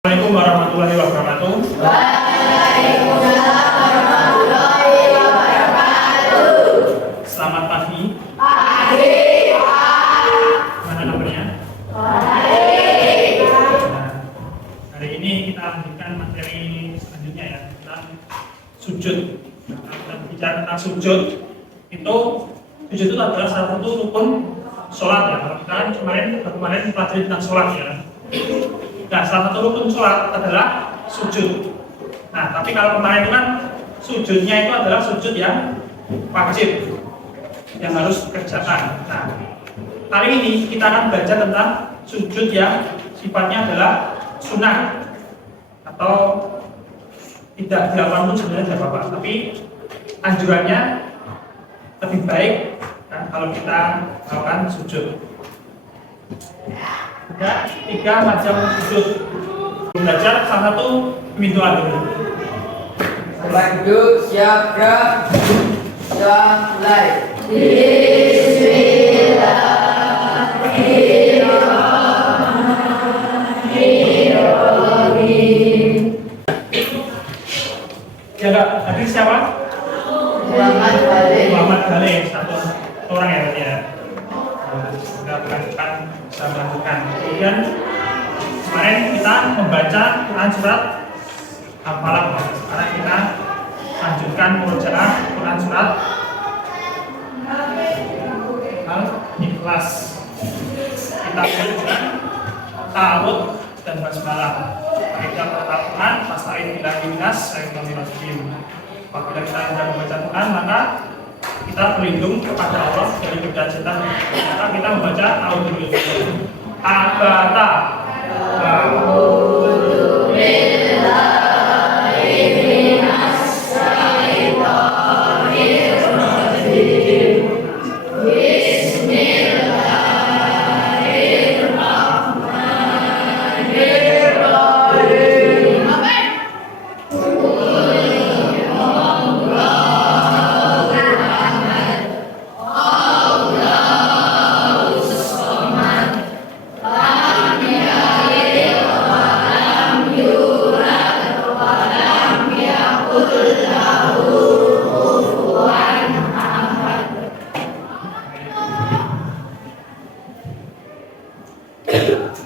Assalamualaikum warahmatullahi wabarakatuh. Waalaikumsalam warahmatullahi wabarakatuh. Selamat pagi. Pagi, Pak. Mana kabarnya? Baik. Nah, hari ini kita lanjutkan materi selanjutnya ya, tentang sujud. Nah, kita bicara tentang sujud, sujud itu adalah salah satu rukun sholat ya. Kalau kita kan kemarin pelajari tentang sholat ya. Nah, salah satu rukun sholat adalah sujud. Nah, tapi kalau kemarin itu kan sujudnya itu adalah sujud yang wajib, yang harus dikerjakan. Nah, kali ini kita akan belajar tentang sujud yang sifatnya adalah sunnah atau tidak dilakukan pun sebenarnya tidak apa-apa. Tapi anjurannya lebih baik kalau kita melakukan sujud. Ada 3 macam sujud. Belajar salah satu doa dulu. Lanjut, siap, gerak, mulai. Bismillahirrahmanirrahim. Ya enggak, hadir siapa? Muhammad Galih, satu orang ya berarti ya. Kita melanjutkan, bisa melanjutkan. Kemudian kemarin kita membaca Quran surat Al-Falaq. Sekarang kita lanjutkan murojaah Quran surat Al-Ikhlas. Kita lanjutkan ta'awud dan basmalah. Kita Al-Quran fasta'in billahi minas syaitonir rajim. Apabila kita hendak membaca Quran, maka kita berlindung kepada Allah dari godaan setan. Maka kita membaca a'udzubillahi abata.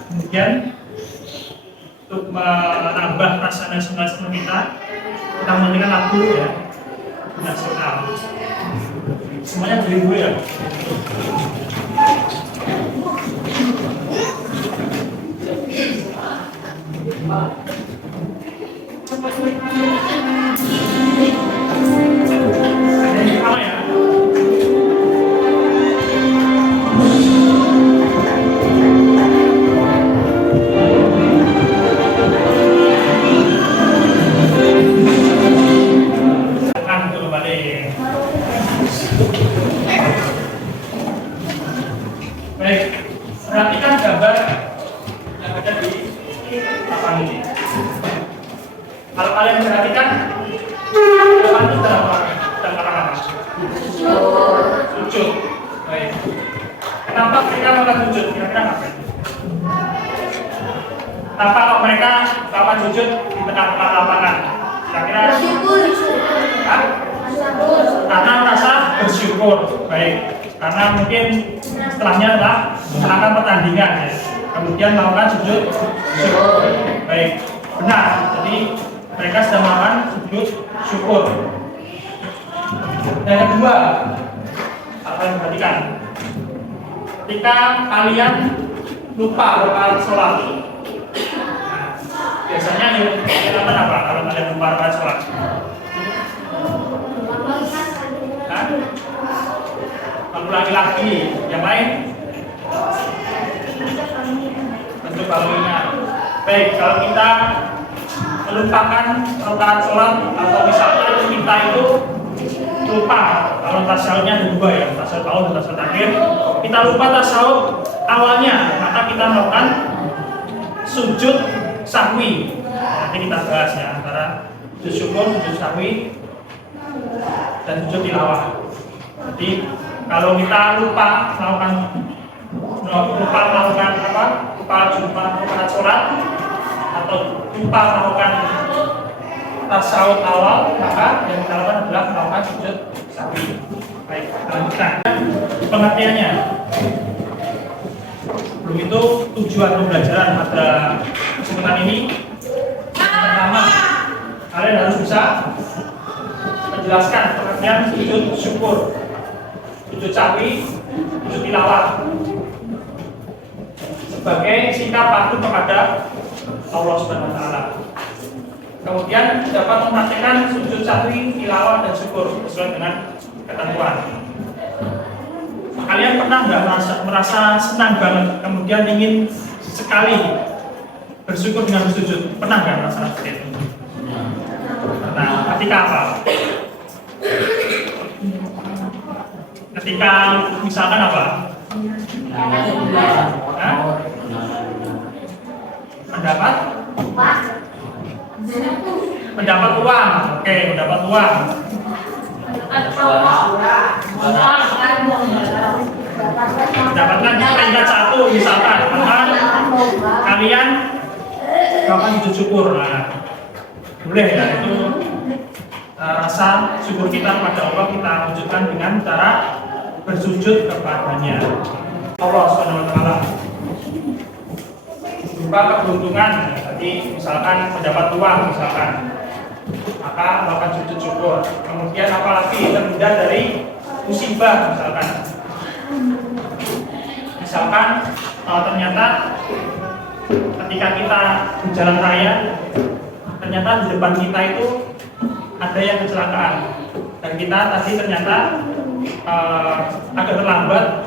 Kemudian untuk menambah rasa nasionalisme kita mendengarkan lagu ya nasional. Semuanya beli dulu ya. Ada yang salah ya. Baik, perhatikan gambar yang ada di papan ini. Kalau kalian perhatikan, papan itu dalam apa? Sujud. Baik. Kenapa mereka melakukan sujud? Kira-kira apa? Kenapa kok mereka melakukan sujud di tengah-tengah lapangan? Kira-kira? Hah? Karena merasa bersyukur. Baik. Karena mungkin setelahnya adalah menangkan pertandingan ya. Kemudian melakukan sujud syukur. Baik, benar. Jadi mereka sedang melakukan sujud syukur. Yang kedua, kalian perhatikan. Ketika kalian lupa rakaat sholat, biasanya yang dilakukan apa kalau kalian lupa rakaat sholat? Ulangi lagi, yang lain tentu kalau ingat. Baik, kalau kita melupakan rakaat sholat atau misalnya kita itu lupa kalau tasyahudnya ada 2 ya, tasyahud awal dan tasyahud akhir, kita lupa tasyahud awalnya, maka kita melakukan sujud sahwi. Nanti kita bahas ya antara sujud syukur, sujud sahwi dan sujud tilawah. Jadi kalau kita lupa melakukan lupa melakukan sholat atau lupa melakukan tasawuf awal, maka yang kita lakukan adalah melakukan sujud sahwi. Baik, kita lanjutkan pengertiannya. Sebelum itu tujuan pembelajaran pada kesempatan ini, yang pertama, kalian harus bisa menjelaskan pengertian sujud syukur, sujud sahwi, sujud tilawah sebagai sikap patuh kepada Allah Subhanahu wa taala. Kemudian dapat mempraktikkan sujud sahwi, tilawah dan syukur sesuai dengan ketentuan. Kalian pernah nggak merasa senang banget, kemudian ingin sekali bersyukur dengan sujud? Pernah nggak merasa seperti itu? Pernah. Ketika apa? Ketika misalkan apa? Hah? Mendapat uang. Oke, mendapat uang. Mendapatkan peringkat 1 misalkan, maka kalian melakukan sujud syukur. Nah, boleh ya, itu rasa syukur kita kepada Allah kita wujudkan dengan cara bersujud kepadanya Allah Subhanahu wa taala. Berupa keberuntungan, jadi misalkan mendapat uang misalkan, maka melakukan sujud syukur. Kemudian apalagi terhindar dari musibah misalkan ternyata ketika kita berjalan raya, ternyata di depan kita itu ada yang kecelakaan dan kita tadi ternyata agak terlambat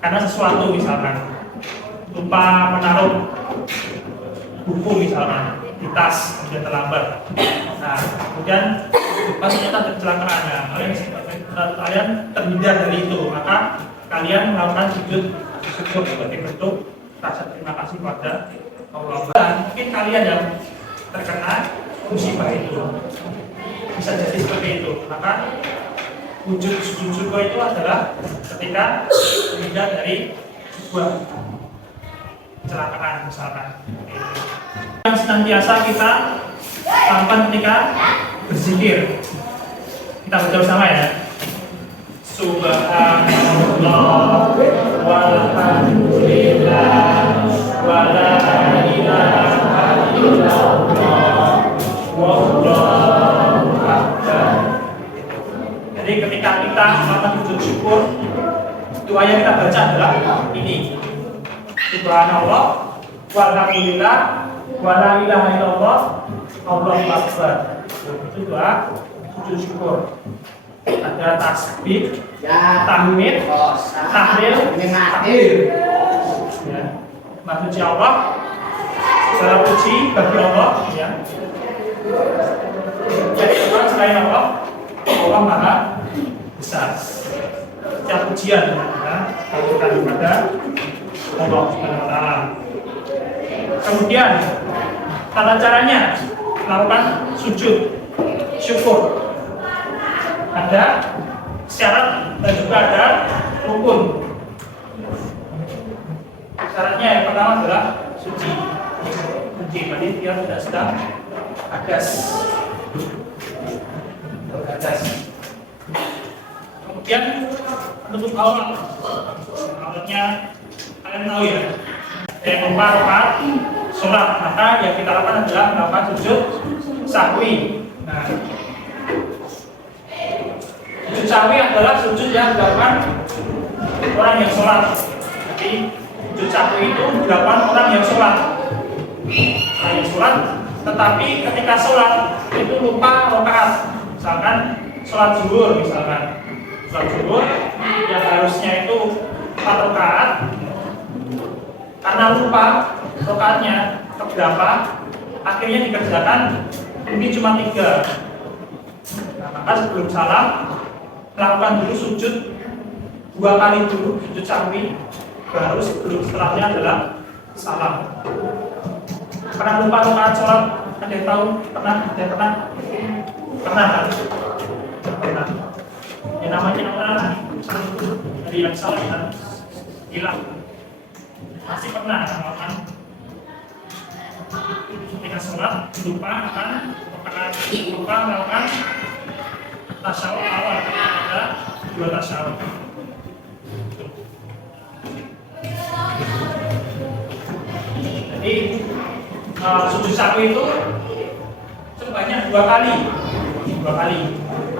karena sesuatu, misalkan lupa menaruh buku misalkan di tas, kemudian terlambat. Nah, kemudian pas ternyata kecelakaan, kalian terhindar dari itu, maka kalian melakukan sujud syukur sebagai bentuk rasa terima kasih kepada Allah. Dan mungkin kalian yang terkena musibah itu, bisa jadi seperti itu. Maka wujud sujud syukur itu adalah ketika terhindar dari sebuah kecelakaan misalkan. Yang senantiasa kita lakukan ketika berzikir. Kita baca bersama ya. Subhanallah walhamdulillah wa la ilaha illallah wallahu akbar. Jadi ketika kita melakukan sujud syukur, doa yang kita baca adalah ini. Subhanallah walhamdulillah wa la ilaha illallah wallahu akbar. Itu doa sujud syukur. Ada tasbih, tahmid, tahlil, takbir. Ya. Maksudnya Allah, segala puji bagi Allah, ya. Jadi Tuhan selain Allah, Allah Maha Besar. Setiap pujian kita lakukan kepada Allah Subhanahu wa taala. Kemudian tata caranya melakukan sujud syukur. Ada syarat dan juga ada rukun. Syaratnya yang pertama adalah suci. Berarti dia tidak sedang hadas. Kemudian menutup aurat. Auratnya kalian tahu ya. Yang lupa rakaat sholat, maka yang kita lakukan adalah melakukan sujud sahwi. Nah, sujud sahwi adalah sujud yang dilakukan orang yang sholat. Jadi sujud sahwi itu dilakukan orang yang sholat. Orang yang sholat, tetapi ketika sholat itu lupa rakaat. Misalkan sholat zuhur, sholat zuhur yang harusnya itu 4 rakaat, karena lupa rakaatnya keberapa, akhirnya dikerjakan ini cuma 3. Nah, maka sebelum salam lakukan dulu sujud 2 kali dulu, sujud sahwi, baru setelahnya adalah salam. Pernah lupa rakaat sholat? Ada yang tahu? Pernah? Pernah kan? Pernah. Yang namanya orang dari yang salah dan hilang. Masih pernah kan? ketika sholat lupa melakukan tasawuf awal. Ada 2 tasawuf. Jadi sujud sahwi itu sebanyak 2 kali.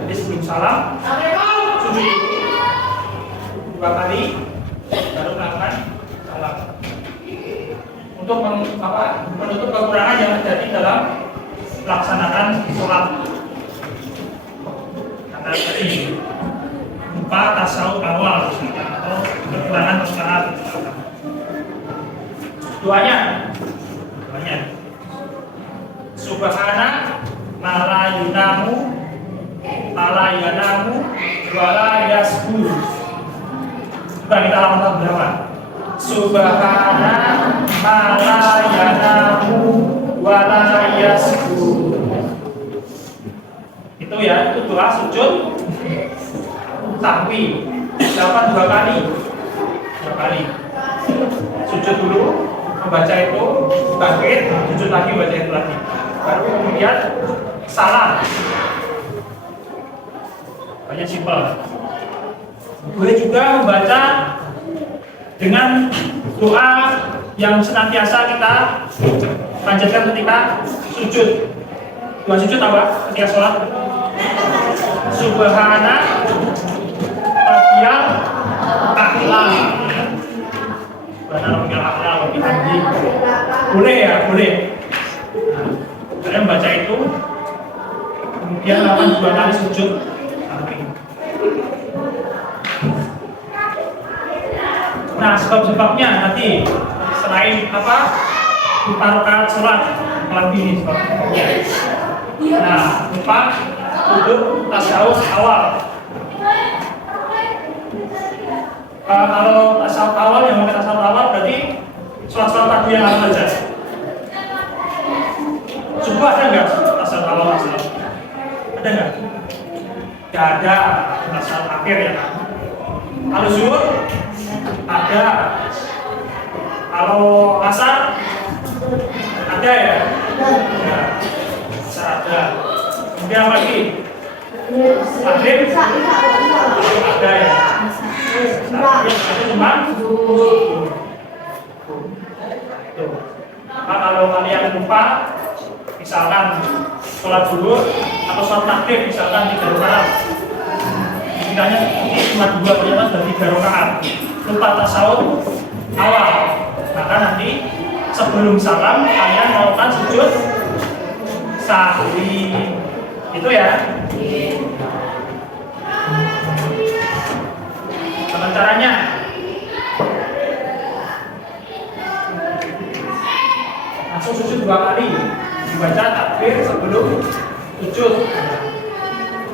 Jadi sebelum salam sujud 2 kali, baru melakukan salam. Untuk menutup kekurangan yang terjadi dalam melaksanakan sholat. Karena tadi lupa tasawuf awal atau kekurangan sholat. Doanya Subhana la yanamu wala yasbu. Coba kita lakukan berapa? Subhana la yanamu wala yasbu. Itu ya, itu doa sujud sahwi. Dapat 2 kali. Sujud dulu, membaca itu, bangkit, sujud lagi, baca itu lagi. Baru kemudian salam. Banyak simpel. Boleh juga membaca dengan doa yang senantiasa kita panjatkan ketika sujud. Doa sujud apa? Ketika sholat. Subhana rabbiyal a'la. Subhana rabbiyal a'la wa bihamdi. Boleh ya, boleh. Kalian baca itu, kemudian lakukan 2 kali sujud. Nah, sebab-sebabnya nanti selain apa? Lupa rakaat sholat, apalagi ini sebabnya. Nah, lupa duduk tasawuf awal. Kalau tasawuf awal, yang mau tasawuf awal berarti sholat-sholat tadi yang harus baca. Subuh ada nggak tasawuf awal? Ada nggak? Nggak ada. Tasawuf akhir ya. Kalau zuhur ada. Kalau asar ada ya? Ya. Asar ada. Kemudian apa lagi? Maghrib ada ya? Itu cuma nah, kalau kalian lupa, misalkan sholat zuhur atau sholat maghrib misalkan 3 rakaat, kiranya ini cuma 2, ternyata sudah 3 rakaat, lupa tasawuf awal, maka nanti sebelum salam kalian melakukan sujud sahwi. Itu ya. Bagaimana caranya? Langsung sujud 2 kali, dibaca takbir sebelum sujud,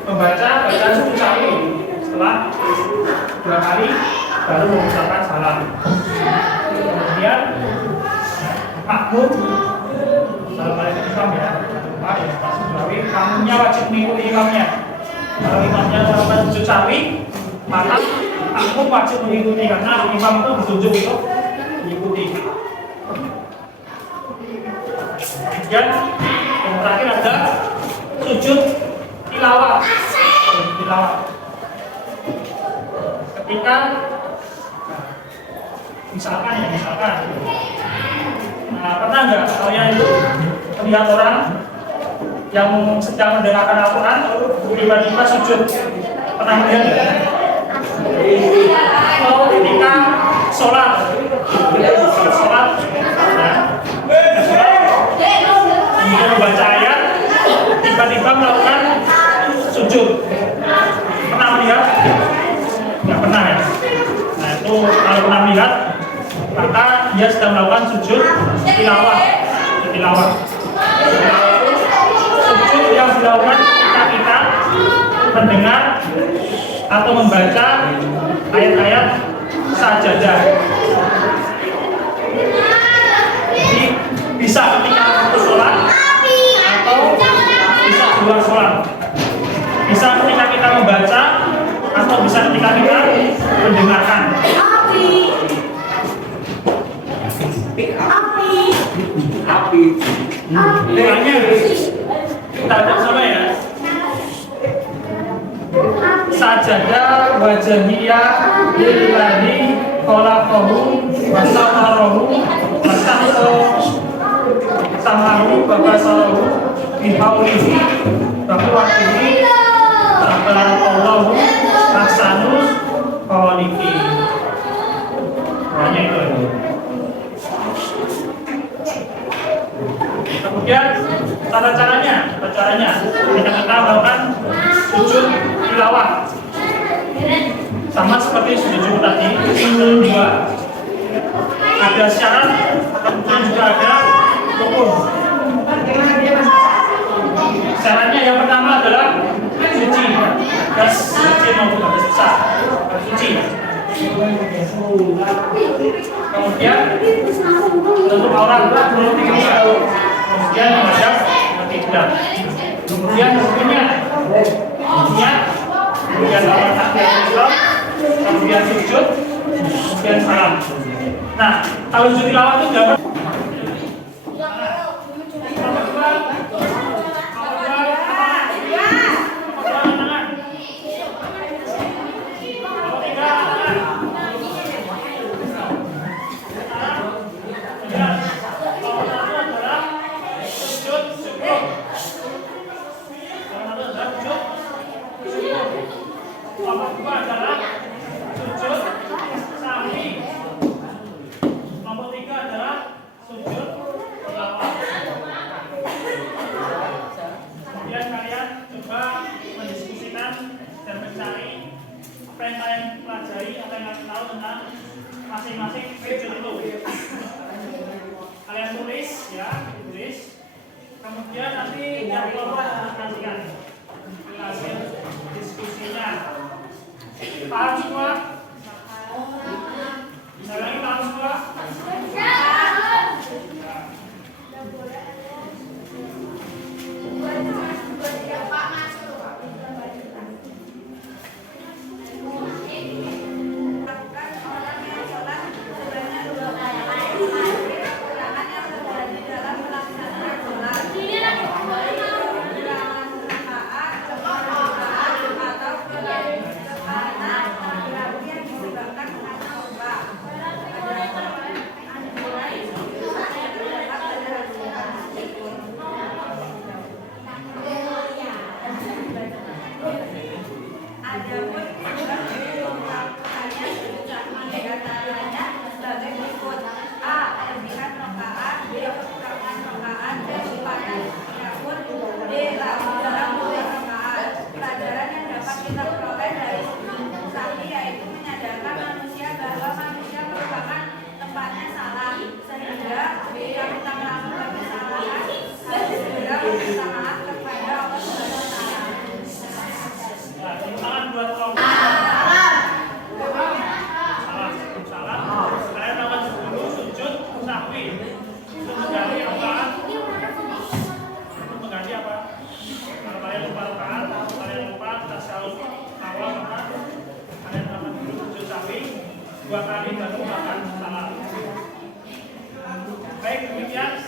membaca bacaan sujud sahwi. Setelah 2 kali baru mengucapkan salam. Kemudian makmum, assalamualaikum imam ya, lupa ya, masuk sahwi. Makmumnya wajib mengikuti imamnya. Kalau imamnya melakukan sujud sahwi, maka makmum wajib mengikuti karena imam itu ditunjuk untuk mengikuti. Kemudian yang terakhir ada sujud tilawah. Ketika misalkan pernah nggak kalian itu melihat orang yang sedang mendengarkan Al-Quran tiba-tiba sujud? Pernah melihat nggak? Atau ketika sholat kemudian membaca ayat tiba-tiba melakukan sujud, pernah melihat? Nggak pernah ya? Nah itu kalau pernah melihat maka dia sedang melakukan sujud tilawah. Sujud yang dilakukan ketika kita mendengar atau membaca ayat-ayat sajadah. Jadi bisa ketika sholat atau bisa di luar sholat. Bisa ketika kita membaca atau bisa ketika kita mendengarkan. Api. Doanya kita ajak sama ya. Sajadah wajahiyah lillahi khalaqahu wa sawwarahu wa samahu wa basarahu bihaulihi wa quwwatihi tabarakallahu ahsanul khaliqin. Doanya itu. Kemudian tata caranya kita melakukan sujud tilawah sama seperti sujud tadi. Kedua ada syarat, kemudian juga ada rukun. Syaratnya yang pertama adalah suci, gas kecil maupun gas besar, suci. Kemudian untuk aurat perlu dibuka, kemudian menghadap kiblat. Kemudian hukumnya niat, kemudian lawan takbiratul ihram, kemudian sujud, kemudian salam. Nah, kalau sujud tilawah itu dapat masing-masing sujud itu. Kalian tulis ya, tulis. Kemudian nanti yang kelompok diskusikan hasil diskusinya. Paham semua? Saya lagi paham semua? Dua kali baru akan salah. Baik, demikian.